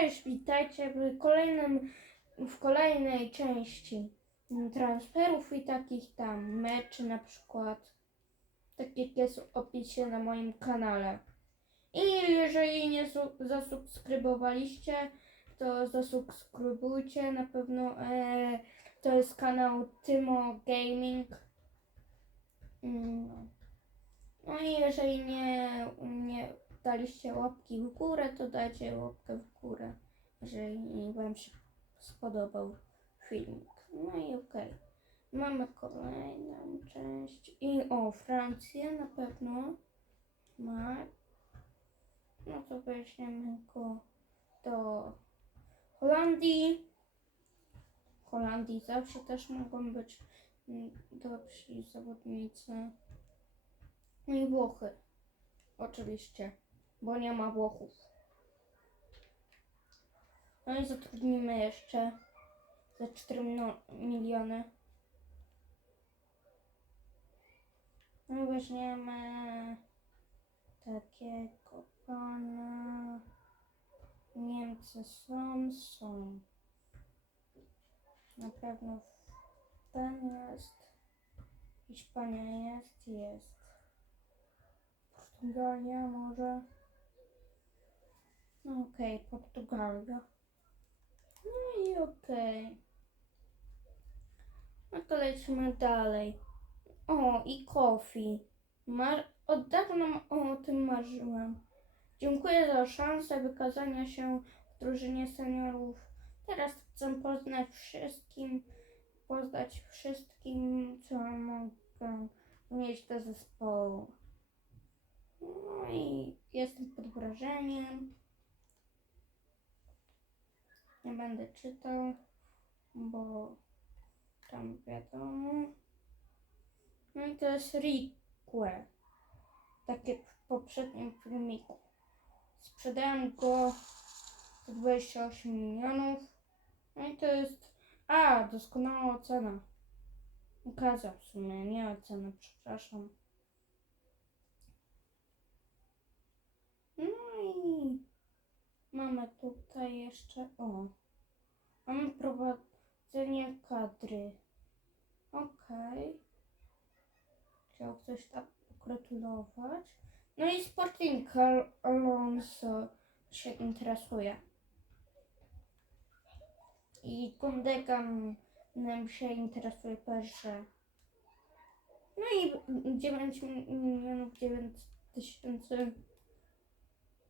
Cześć, witajcie w kolejnym, w kolejnej części transferów i takich tam meczy na przykład. Tak jak jest w opisie na moim kanale. I jeżeli nie su- zasubskrybowaliście, to zasubskrybujcie na pewno. E, to jest kanał Tymo Gaming. Mm. No i jeżeli nie, nie daliście łapki w górę, to dajcie łapkę w górę, jeżeli Wam się spodobał filmik. No i okej. Mamy kolejną część. I o, Francję na pewno ma. No to weźmiemy go do Holandii. W Holandii zawsze też mogą być mm, dobrzy zawodnicy. No i Włochy. Oczywiście, bo nie ma Włochów. No i zatrudnimy jeszcze za 4 mino- miliony. No i weźmiemy takiego pana. Niemcy są, są. Na pewno ten jest. Hiszpania jest, jest. Portugalia może. No okej, Portugalia. No i okej. No to lecimy dalej. O, i Kofi. Mar- od dawna o tym marzyłem. Dziękuję za szansę wykazania się w drużynie seniorów. Teraz chcę poznać wszystkim, poznać wszystkim, co mogę mieć do zespołu. No i jestem pod wrażeniem. Nie będę czytał, bo tam wiadomo. No i to jest Rique. Tak jak w poprzednim filmiku. Sprzedałem go za 28 milionów. No i to jest. A, doskonała ocena. Okazja w sumie, nie ocena, przepraszam. No i mamy tutaj jeszcze, o, mamy prowadzenie kadry. Okej. Chciał ktoś tak pogratulować. No i Sporting Al- Alonso się interesuje. I Gundogan nam się interesuje pierwsze. No i 9 milionów 9 tysięcy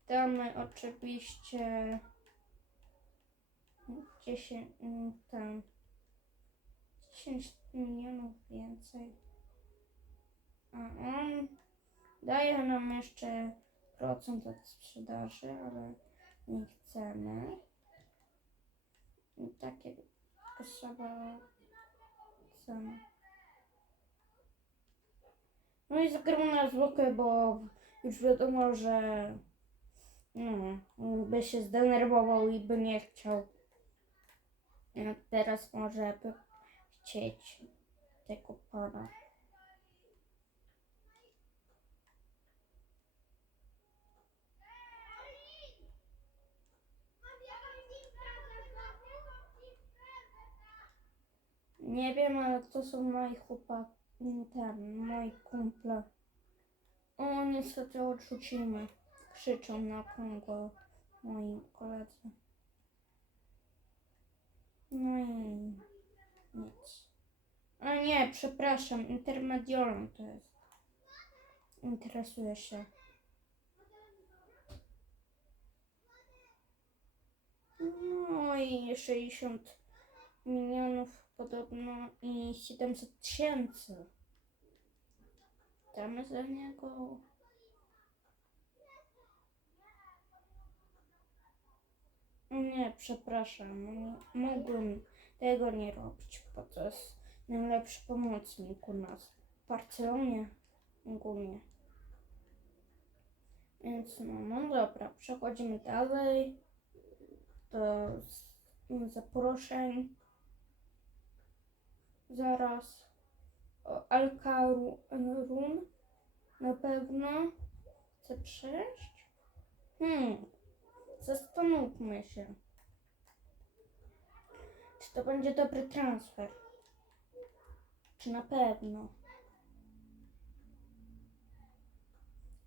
Damy oczywiście 10, mm, tam 10 milionów więcej. A on daje nam jeszcze procent od sprzedaży, ale nie chcemy. I takie osoba ceny. No i zagramy na zwłokę, bo już wiadomo, że no, by się zdenerwował i by nie chciał. Teraz może by chcieć tego pana. Nie wiem, ale to są moi chłopaki, ten, moi kumple. O, niestety odrzucimy. Krzyczą na Kongo moi koledzy. No i nic. A nie, przepraszam, Intermediolem to jest. Interesuje się. No i 60 milionów podobno i 700 tysięcy. Damy za niego. Nie, przepraszam. Mógłbym tego nie robić, bo to jest najlepszy pomocnik u nas w Barcelonie ogólnie. Więc no, no dobra, przechodzimy dalej do z- zaproszeń. Zaraz o Alcarun na pewno chce przejść. Hmm, zastanówmy się. Czy to będzie dobry transfer? Czy na pewno?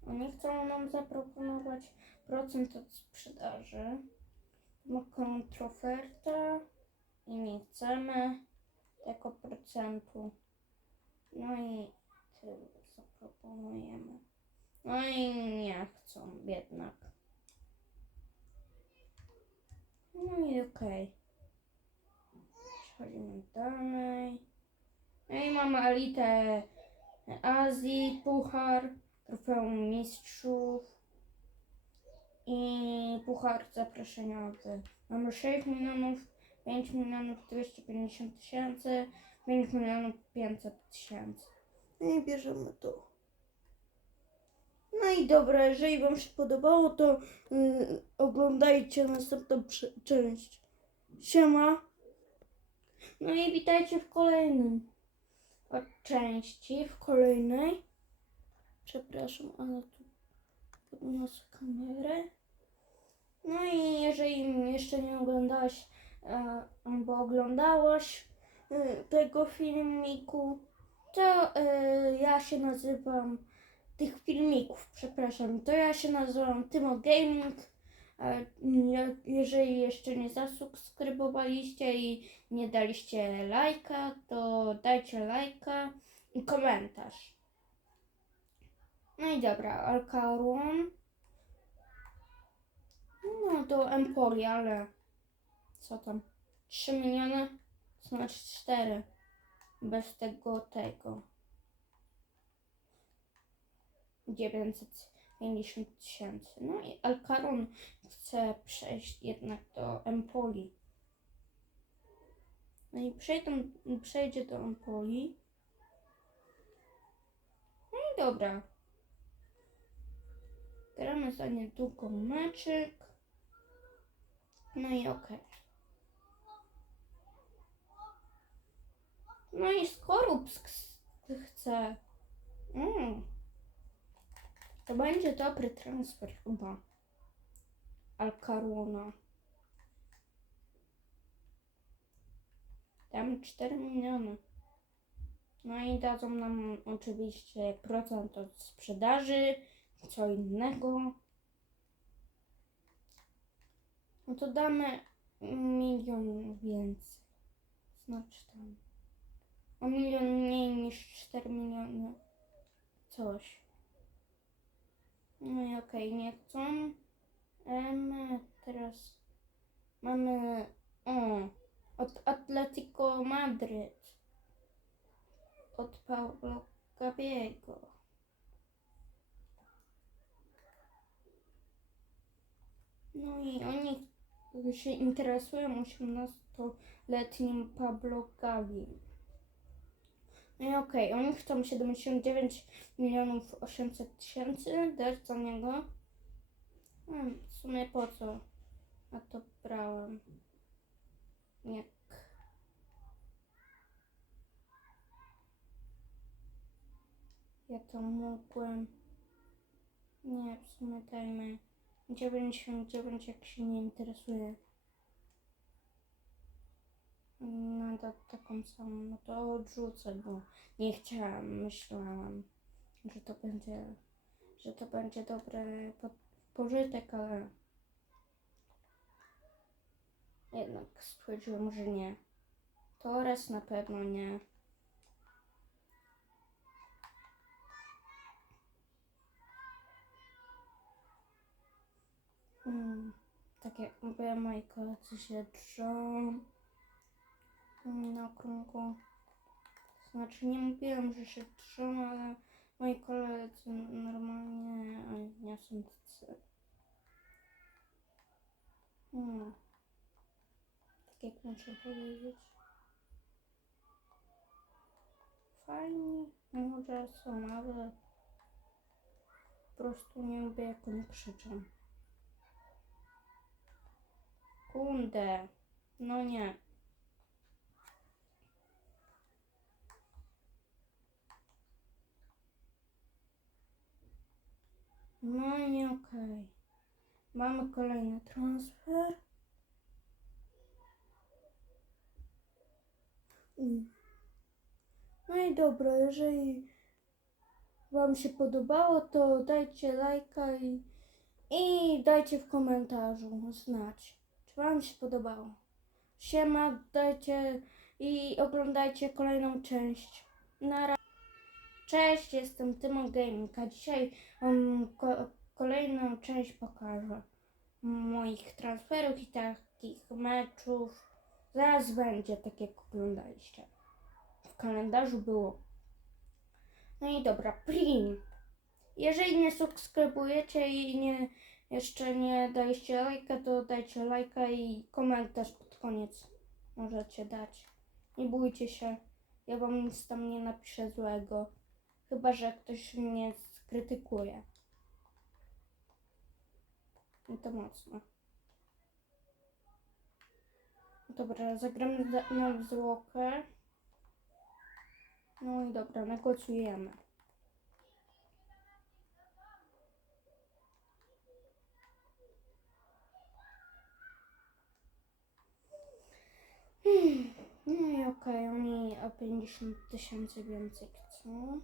Oni chcą nam zaproponować procent od sprzedaży. Ma kontroferta i nie chcemy tego procentu. No i tyle zaproponujemy. No i nie chcą jednak. No i okej. Przechodzimy dalej. No i mamy elitę Azji, puchar, trofeum mistrzów i puchar zaproszeniowy. Mamy 6 milionów, 5 milionów 250 tysięcy, 5 milionów 500 tysięcy. No i bierzemy to. No i dobra, jeżeli Wam się podobało, to yy, oglądajcie następną część. Siema. No i witajcie w kolejnym części, w kolejnej. Przepraszam, ale tu podniosę kamerę. No i jeżeli jeszcze nie oglądałaś e, albo oglądałaś e, tego filmiku, to e, ja się nazywam tych filmików, przepraszam, to ja się nazywam Tymo Gaming. Je- Jeżeli jeszcze nie zasubskrybowaliście i nie daliście lajka, to dajcie lajka i komentarz. No i dobra, Alcaron. No do Empoli, ale co tam? 3 miliony? Znaczy 4. Bez tego tego. 950 tysięcy. No i Alcaron chce przejść jednak do Empoli. No i przejdą, przejdzie do Empoli. No i dobra. Gramy za niedługo meczek. No i okej. No i Skorupsk chce. Mm. To będzie dobry transfer chyba. Alcarona. Damy 4 miliony. No i dadzą nam oczywiście procent od sprzedaży, co innego. No to damy milion więcej. Znaczy tam. O milion mniej niż 4 miliony. Coś. No i okej, nie chcą. Em, teraz mamy. O, od Atletico Madryt. Od Paulo Gabiego. No i oni się interesują 18-letnim Pablo Gavi. No okej, oni chcą 79 milionów 800 tysięcy dać za niego. Hmm, w sumie po co? A to brałem. Nie. Ja to mogłem. Nie, w sumie dajmy 99, jak się nie interesuje. Nada taką samą, no to odrzucę, bo nie chciałam, myślałam, że to będzie, że to będzie dobry po, pożytek, ale jednak stwierdziłam, że nie. To raz na pewno nie. Hmm, tak jak mówię, moi koledzy się drżą na okrągło. Znaczy nie mówiłam, że się drżą, ale moi koledzy normalnie nie są tacy. Hmm. Tak jak muszę powiedzieć. Fajni, może są, ale po prostu nie lubię jak oni krzyczą. Kunde. No nie. No nie okej. Mamy kolejny transfer. No i dobra, jeżeli Wam się podobało, to dajcie lajka i, i dajcie w komentarzu znać, czy Wam się podobało. Siema, dajcie i oglądajcie kolejną część. Na ra- Cześć, jestem Tymon Gaming, a dzisiaj um, ko- kolejną część pokażę moich transferów i takich meczów. Zaraz będzie, tak jak oglądaliście. W kalendarzu było. No i dobra, prim. Jeżeli nie subskrybujecie i nie, jeszcze nie daliście lajka, to dajcie lajka i komentarz pod koniec możecie dać. Nie bójcie się, ja wam nic tam nie napiszę złego. Chyba, że ktoś mnie skrytykuje. I to mocno. Dobra, zagramy za- na zwłokę. No i dobra, negocjujemy. Hmm, No i okej, oni o 50 tysięcy więcej chcą.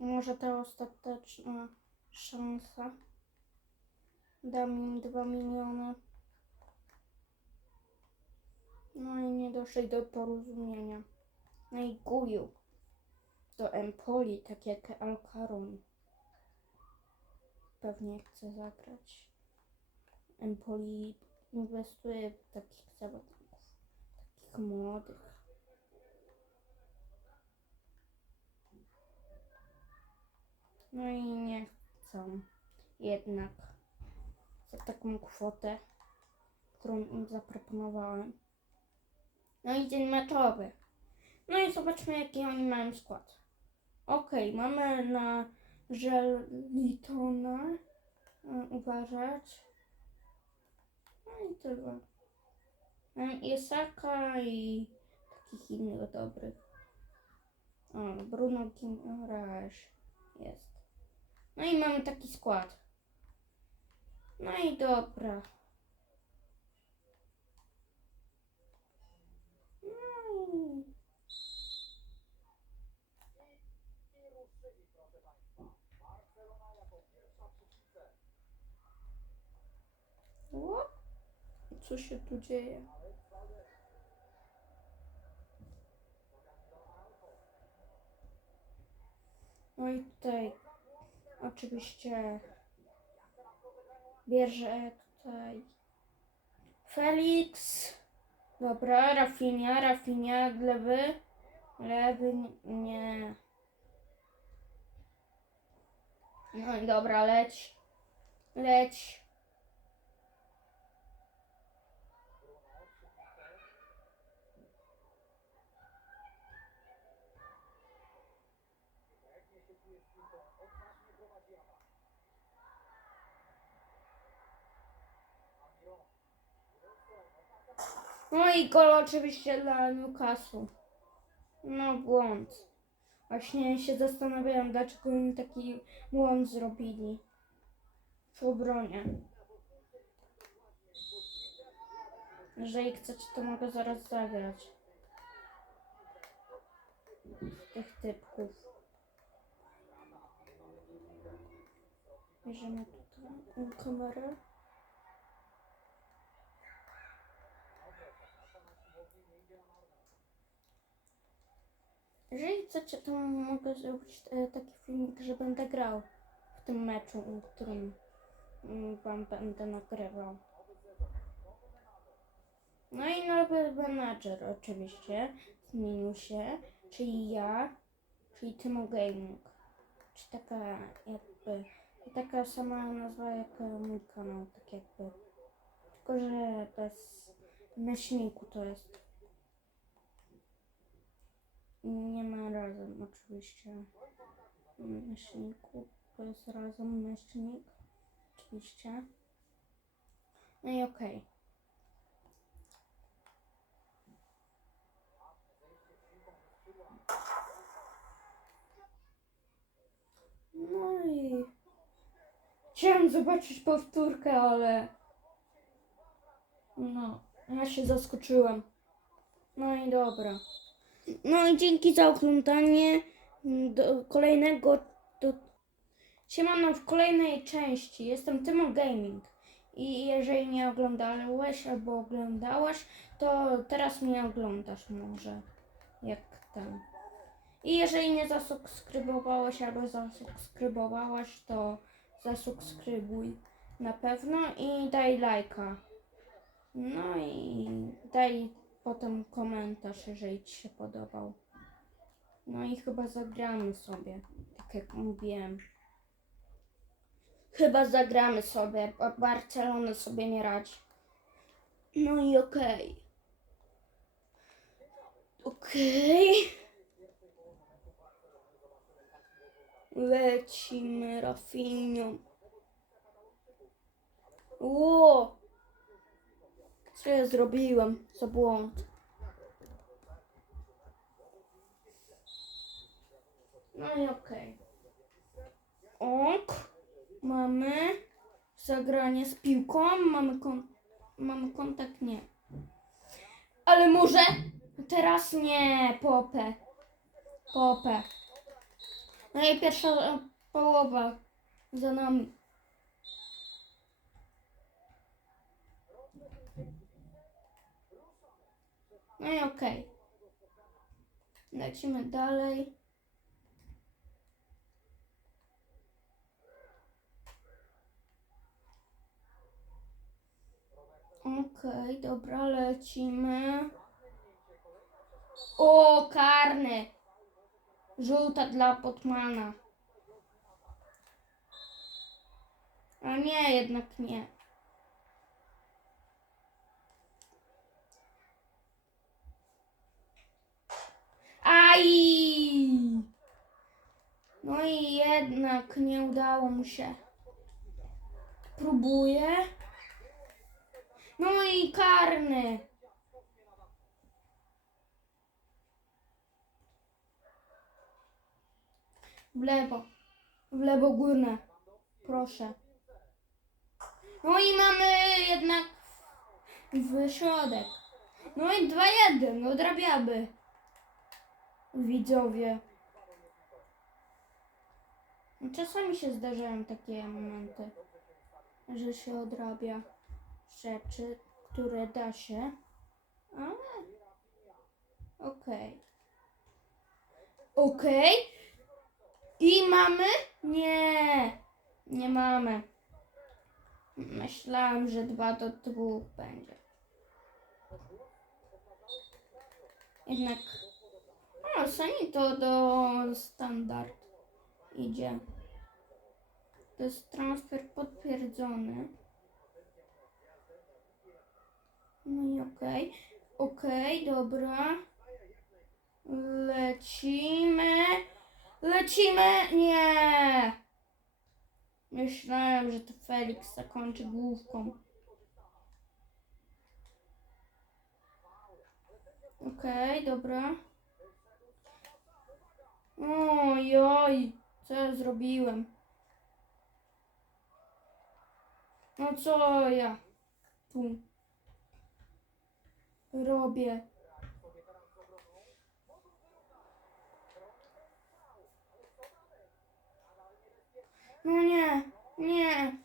Może ta ostateczna szansa. Dam im 2 miliony. No i nie doszli do porozumienia. No i Guju. Do Empoli, tak jak Alcaron. Pewnie chce zagrać. Empoli inwestuje w takich zawodników. Takich młodych. No i nie chcą jednak za taką kwotę, którą im zaproponowałem. No i dzień meczowy. No i zobaczmy, jaki oni mają skład. Okej, mamy na Żelitona e, uważać. No i tyle. E, Isaka i takich innych dobrych. O, Bruno Guimaraes jest. No i mamy taki skład. No i dobra. No. O? Co się tu dzieje? No i tutaj oczywiście bierze tutaj Felix. Dobra, Rafinha, Rafinha, lewy. Lewy nie. No i dobra, leć. Leć. No i gol oczywiście dla Newcastle. No błąd. Właśnie się zastanawiałam, dlaczego oni taki błąd zrobili w obronie. Jeżeli chcecie, to mogę zaraz zagrać. Tych typków. Bierzemy tutaj kamerę. Jeżeli chcecie, to mogę zrobić e, taki filmik, że będę grał w tym meczu, w którym mm, wam będę nagrywał. No i nowy menadżer oczywiście zmienił się, czyli ja, czyli Tymo Gaming. Czy taka jakby, taka sama nazwa jak e, mój kanał, tak jakby. Tylko, że bez myślniku to jest. Nie ma razem oczywiście myślniku, to jest razem myślnik, oczywiście. No i okej. Okay. No i chciałem zobaczyć powtórkę, ale no, ja się zaskoczyłem. No i dobra. No i dzięki za oglądanie do kolejnego do Siemano w kolejnej części. Jestem Tymo Gaming. I jeżeli nie oglądałeś albo oglądałaś, to teraz mnie oglądasz może. Jak tam. I jeżeli nie zasubskrybowałeś albo zasubskrybowałaś, to zasubskrybuj na pewno i daj lajka. No i daj potem komentarz, jeżeli Ci się podobał. No i chyba zagramy sobie, tak jak mówiłem. Chyba zagramy sobie, bo Barcelona sobie nie radzi. No i okej. Okej. Lecimy Rafinią. Ło! Co ja zrobiłem? Co błąd? No i okej. Ok. Mamy zagranie z piłką. Mamy, kon- mamy kontakt? Nie. Ale może teraz nie. Popę. Popę. No i pierwsza e, połowa za nami. No i okej. Lecimy dalej. Okej, dobra, lecimy. O, karny. Żółta dla Potmana. A nie, jednak nie. Aj! No i jednak nie udało mu się. Próbuję. No i karny. W lewo. W lewo górne. Proszę. No i mamy jednak w środek. No i 2-1. Odrabiamy. Widzowie. Czasami się zdarzają takie momenty, że się odrabia rzeczy, które da się, ale okej. Okej. I mamy? Nie, nie mamy. Myślałem, że dwa do dwóch będzie. Jednak, o, Sani to do standard idzie. To jest transfer potwierdzony. No i okej. Okej, dobra. Lecimy. Lecimy. Nie. Myślałem, że to Felix zakończy główką. Okej, dobra. Ojoj, co ja zrobiłem? No co ja tu robię? No nie, nie.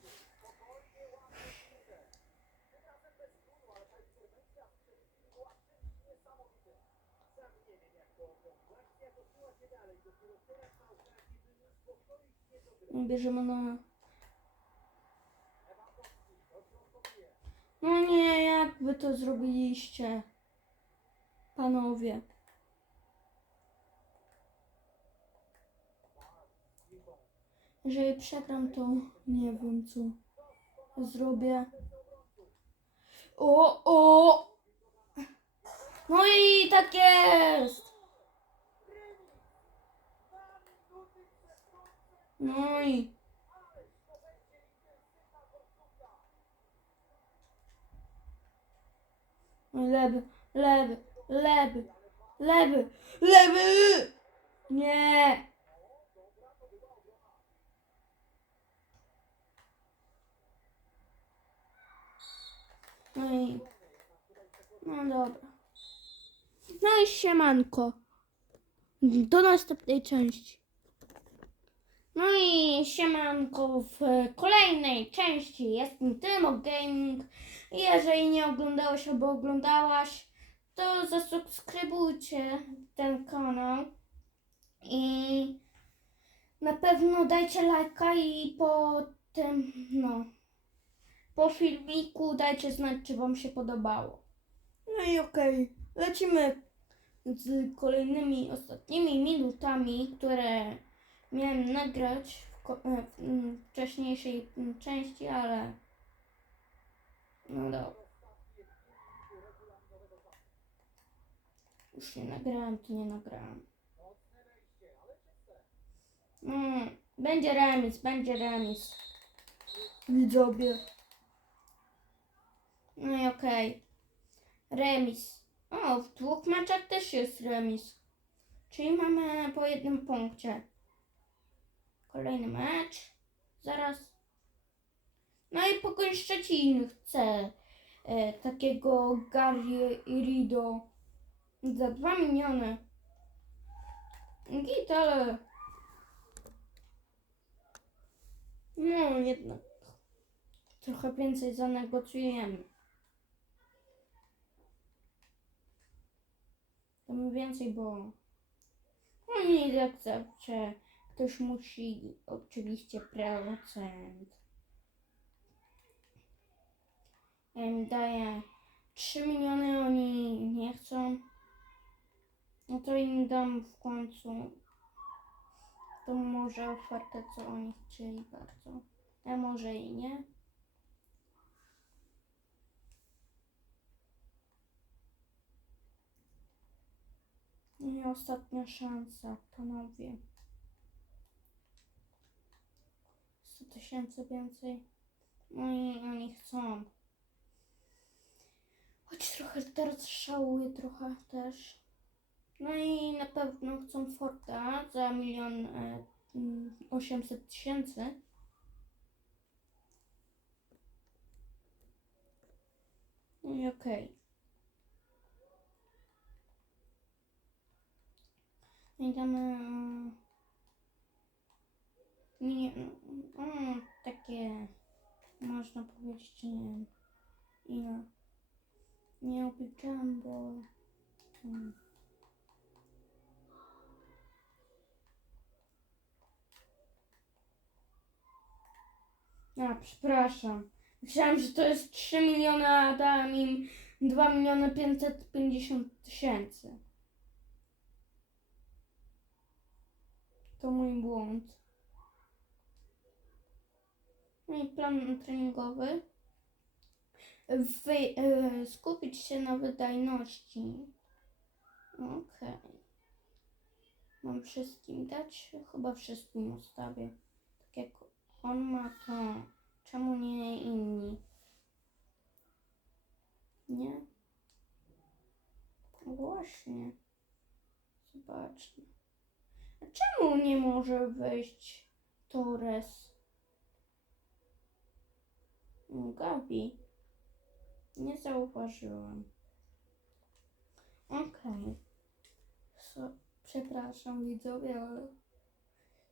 Bierzemy na... No nie, jak wy to zrobiliście? Panowie. Jeżeli przegram, to nie wiem co zrobię. O, o! No i tak jest! No i... Lewy, lewy, lewy, lewy, lewy! Nie! No i... No dobra. No i siemanko. Do następnej części. No i siemanko w kolejnej części jestem Tymo Gaming. Jeżeli nie oglądałeś albo oglądałaś, to zasubskrybujcie ten kanał i na pewno dajcie lajka i po tym, no, po filmiku dajcie znać, czy Wam się podobało. No i okej, lecimy z kolejnymi, ostatnimi minutami, które miałem nagrać w, e, mm, wcześniejszej mm, części, ale no dobra. Już nie nagrałem, to nie nagrałem. Mm, będzie remis, będzie remis. Widzowie. No i okej. Remis. O, w dwóch meczach też jest remis. Czyli mamy po jednym punkcie. Kolejny mecz. Zaraz. No i Pogoń Szczecin chce e, takiego Gary Rido za 2 miliony. Git, ale... No jednak trochę więcej zanegocjujemy. To mi więcej, bo no nie zaakcepcie. Ktoś musi oczywiście procent. Ja im daję 3 miliony, oni nie chcą. No to im dam w końcu to może ofertę, co oni chcieli bardzo. A może i nie. I ostatnia szansa, panowie. 100 tysięcy więcej. No i oni chcą. Choć trochę teraz szałuję trochę też. No i na pewno chcą Forta za milion e, 800 tysięcy. No i okej. I damy mm, milion, mm, takie można powiedzieć, nie wiem ile. Nie obliczałem, bo A, przepraszam. Myślałem, że to jest 3 miliony, a dałem im 2 miliony 550 tysięcy. To mój błąd. I plan treningowy. Wy, y, skupić się na wydajności. Okej. Mam wszystkim dać? Chyba wszystkim ustawię. Tak jak on ma to. Czemu nie inni? Nie? Właśnie. Zobaczmy. Czemu nie może wejść Torres? Gabi. Nie zauważyłam. Okej. So, przepraszam widzowie, ale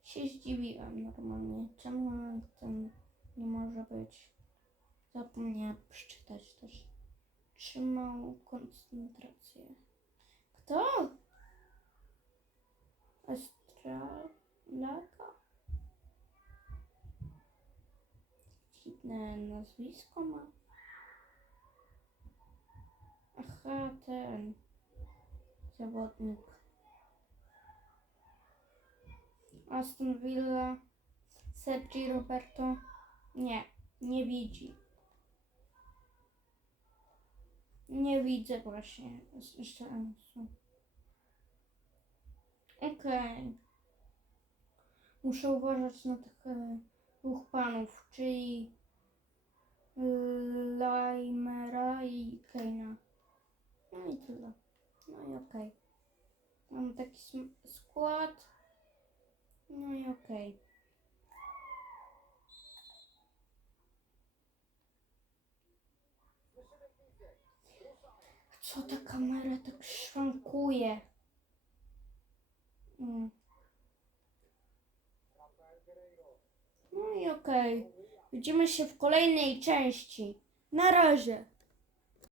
się zdziwiłam normalnie. Czemu ten nie może być? Zapomniałam przeczytać też. Trzymał koncentrację. Kto? Estralaka? Dziwne nazwisko ma. Aha, ten zawodnik. Aston Villa, Sergi Roberto. Nie, nie widzi. Nie widzę właśnie szansu. Okej. Muszę uważać na tych e, dwóch panów, czyli e, Limera i Keina. No i tyle. No i okej. Mam taki skład. No i okej. Co ta kamera tak szwankuje? Mm. No i okej. Widzimy się w kolejnej części. Na razie.